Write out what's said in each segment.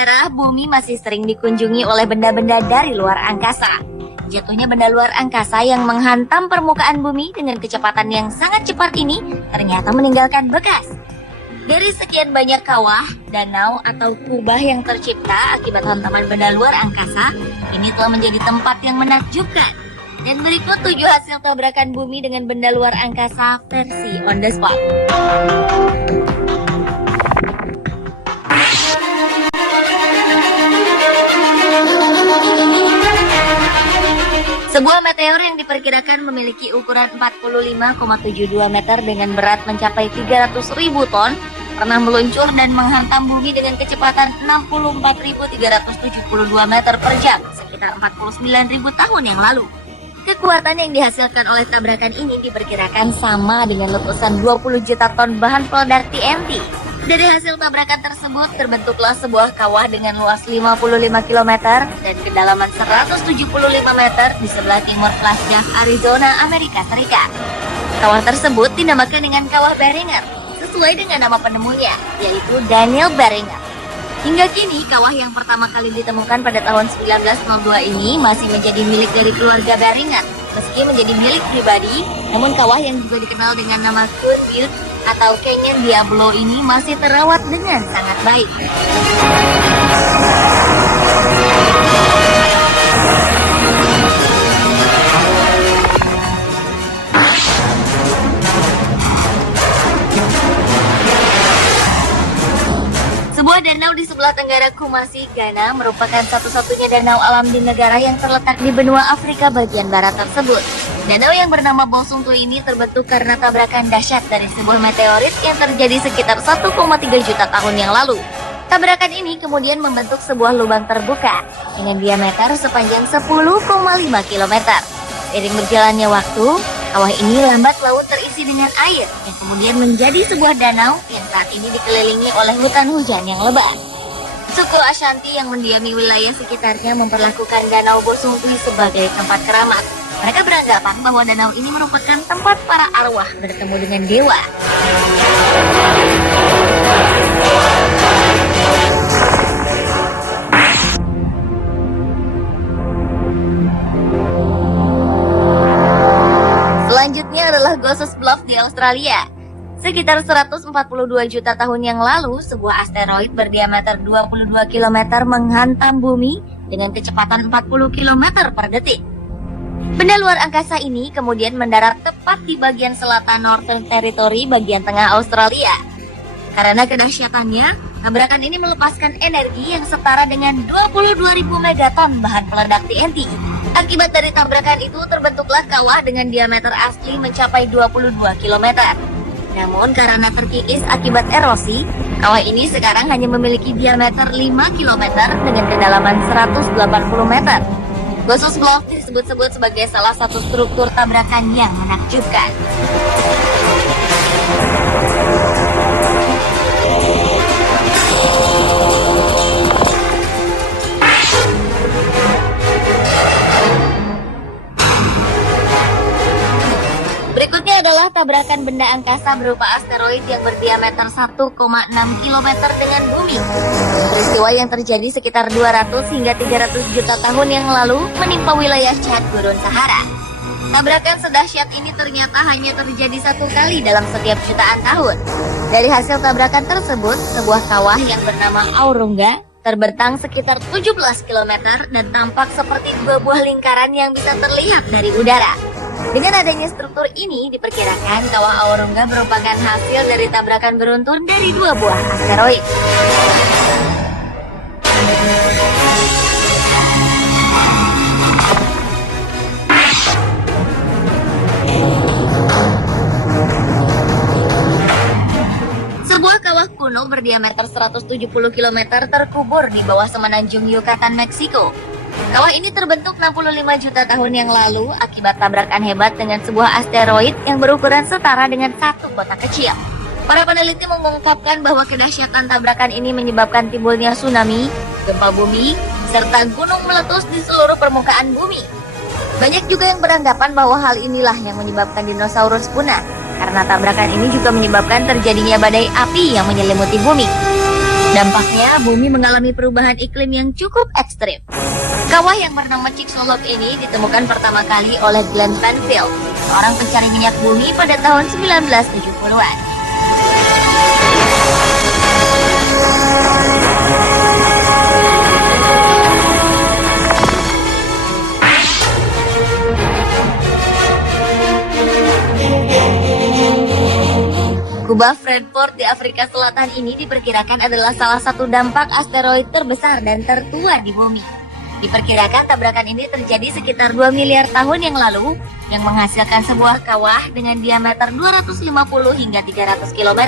bersejarah, bumi masih sering dikunjungi oleh benda-benda dari luar angkasa. Jatuhnya benda luar angkasa yang menghantam permukaan bumi dengan kecepatan yang sangat cepat ini ternyata meninggalkan bekas. Dari sekian banyak kawah, danau, atau kubah yang tercipta akibat hantaman benda luar angkasa, ini telah menjadi tempat yang menakjubkan. Dan berikut 7 hasil tabrakan bumi dengan benda luar angkasa versi on the spot. Sebuah meteor yang diperkirakan memiliki ukuran 45,72 meter dengan berat mencapai 300.000 ton pernah meluncur dan menghantam bumi dengan kecepatan 64.372 meter per jam, sekitar 49.000 tahun yang lalu. Kekuatan yang dihasilkan oleh tabrakan ini diperkirakan sama dengan letusan 20 juta ton bahan peledak TNT. Dari hasil tabrakan tersebut terbentuklah sebuah kawah dengan luas 55 km dan kedalaman 175 meter di sebelah timur Flagstaff, Arizona, Amerika Serikat. Kawah tersebut dinamakan dengan Kawah Beringer, sesuai dengan nama penemunya, yaitu Daniel Beringer. Hingga kini, kawah yang pertama kali ditemukan pada tahun 1902 ini masih menjadi milik dari keluarga Beringer. Meski menjadi milik pribadi, namun kawah yang juga dikenal dengan nama Coon Butte atau Canyon Diablo ini masih terawat dengan sangat baik. Sebuah danau di sebelah tenggara Kumasi, Ghana merupakan satu-satunya danau alam di negara yang terletak di benua Afrika bagian barat tersebut. Danau yang bernama Bosuntu ini terbentuk karena tabrakan dahsyat dari sebuah meteorit yang terjadi sekitar 1,3 juta tahun yang lalu. Tabrakan ini kemudian membentuk sebuah lubang terbuka dengan diameter sepanjang 10,5 km. Seiring berjalannya waktu, kawah ini lambat laun terisi dengan air yang kemudian menjadi sebuah danau yang saat ini dikelilingi oleh hutan hujan yang lebat. Suku Ashanti yang mendiami wilayah sekitarnya memperlakukan Danau Bosuntu sebagai tempat keramat. Mereka beranggapan bahwa danau ini merupakan tempat para arwah bertemu dengan dewa. Selanjutnya adalah Gossos Bluff di Australia. Sekitar 142 juta tahun yang lalu, sebuah asteroid berdiameter 22 km menghantam bumi dengan kecepatan 40 km per detik. Benda luar angkasa ini kemudian mendarat tepat di bagian selatan Northern Territory bagian tengah Australia. Karena kedahsyatannya, tabrakan ini melepaskan energi yang setara dengan 22.000 megaton bahan peledak TNT. Akibat dari tabrakan itu terbentuklah kawah dengan diameter asli mencapai 22 km. Namun karena terkikis akibat erosi, kawah ini sekarang hanya memiliki diameter 5 km dengan kedalaman 180 meter. Gossos Bluff disebut-sebut sebagai salah satu struktur tabrakan yang menakjubkan. Berikutnya adalah tabrakan benda angkasa berupa asteroid yang berdiameter 1,6 km dengan bumi. Peristiwa yang terjadi sekitar 200 hingga 300 juta tahun yang lalu menimpa wilayah Chad Gurun Sahara. Tabrakan sedahsyat ini ternyata hanya terjadi satu kali dalam setiap jutaan tahun. Dari hasil tabrakan tersebut, sebuah kawah yang bernama Aurunga terbentang sekitar 17 km dan tampak seperti dua buah lingkaran yang bisa terlihat dari udara. Dengan adanya struktur ini, diperkirakan kawah Aurunga merupakan hasil dari tabrakan beruntun dari dua buah asteroid. Sebuah kawah kuno berdiameter 170 km terkubur di bawah semenanjung Yucatan, Meksiko. Kawah ini terbentuk 65 juta tahun yang lalu akibat tabrakan hebat dengan sebuah asteroid yang berukuran setara dengan satu kota kecil. Para peneliti mengungkapkan bahwa kedahsyatan tabrakan ini menyebabkan timbulnya tsunami, gempa bumi, serta gunung meletus di seluruh permukaan bumi. Banyak juga yang beranggapan bahwa hal inilah yang menyebabkan dinosaurus punah, karena tabrakan ini juga menyebabkan terjadinya badai api yang menyelimuti bumi. Dampaknya, bumi mengalami perubahan iklim yang cukup ekstrim. Kawah yang bernama Chicxulub ini ditemukan pertama kali oleh Glenn Banfield, seorang pencari minyak bumi pada tahun 1970-an. Kubah Freeport di Afrika Selatan ini diperkirakan adalah salah satu dampak asteroid terbesar dan tertua di bumi. Diperkirakan tabrakan ini terjadi sekitar 2 miliar tahun yang lalu, yang menghasilkan sebuah kawah dengan diameter 250 hingga 300 km.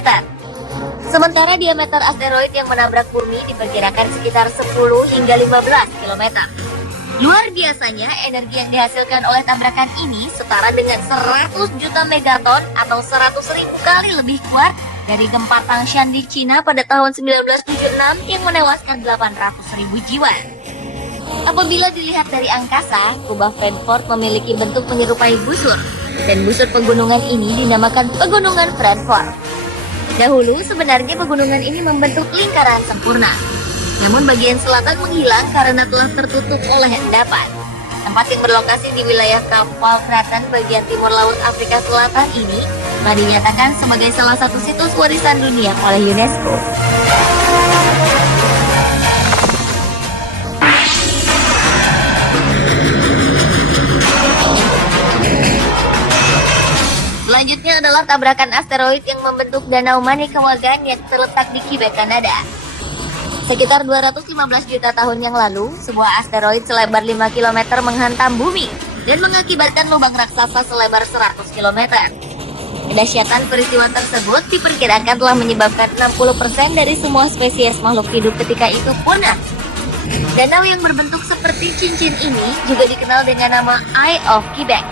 Sementara diameter asteroid yang menabrak bumi diperkirakan sekitar 10 hingga 15 km. Luar biasanya, energi yang dihasilkan oleh tabrakan ini setara dengan 100 juta megaton atau 100.000 kali lebih kuat dari gempa Tangshan di Cina pada tahun 1976 yang menewaskan 800.000 jiwa. Apabila dilihat dari angkasa, kubah Freeport memiliki bentuk menyerupai busur, dan busur pegunungan ini dinamakan Pegunungan Freeport. Dahulu, sebenarnya pegunungan ini membentuk lingkaran sempurna. Namun bagian selatan menghilang karena telah tertutup oleh endapan. Tempat yang berlokasi di wilayah Kapal Kraten bagian timur laut Afrika Selatan ini telah dinyatakan sebagai salah satu situs warisan dunia oleh UNESCO. Selanjutnya adalah tabrakan asteroid yang membentuk Danau Manickawagan yang terletak di Quebec, Kanada. Sekitar 215 juta tahun yang lalu, sebuah asteroid selebar 5 km menghantam bumi dan mengakibatkan lubang raksasa selebar 100 km. Kedahsyatan peristiwa tersebut diperkirakan telah menyebabkan 60% dari semua spesies makhluk hidup ketika itu punah. Danau yang berbentuk seperti cincin ini juga dikenal dengan nama Eye of Quebec.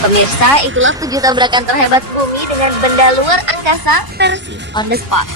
Pemirsa, itulah 7 tabrakan terhebat bumi dengan benda luar angkasa versi on the spot.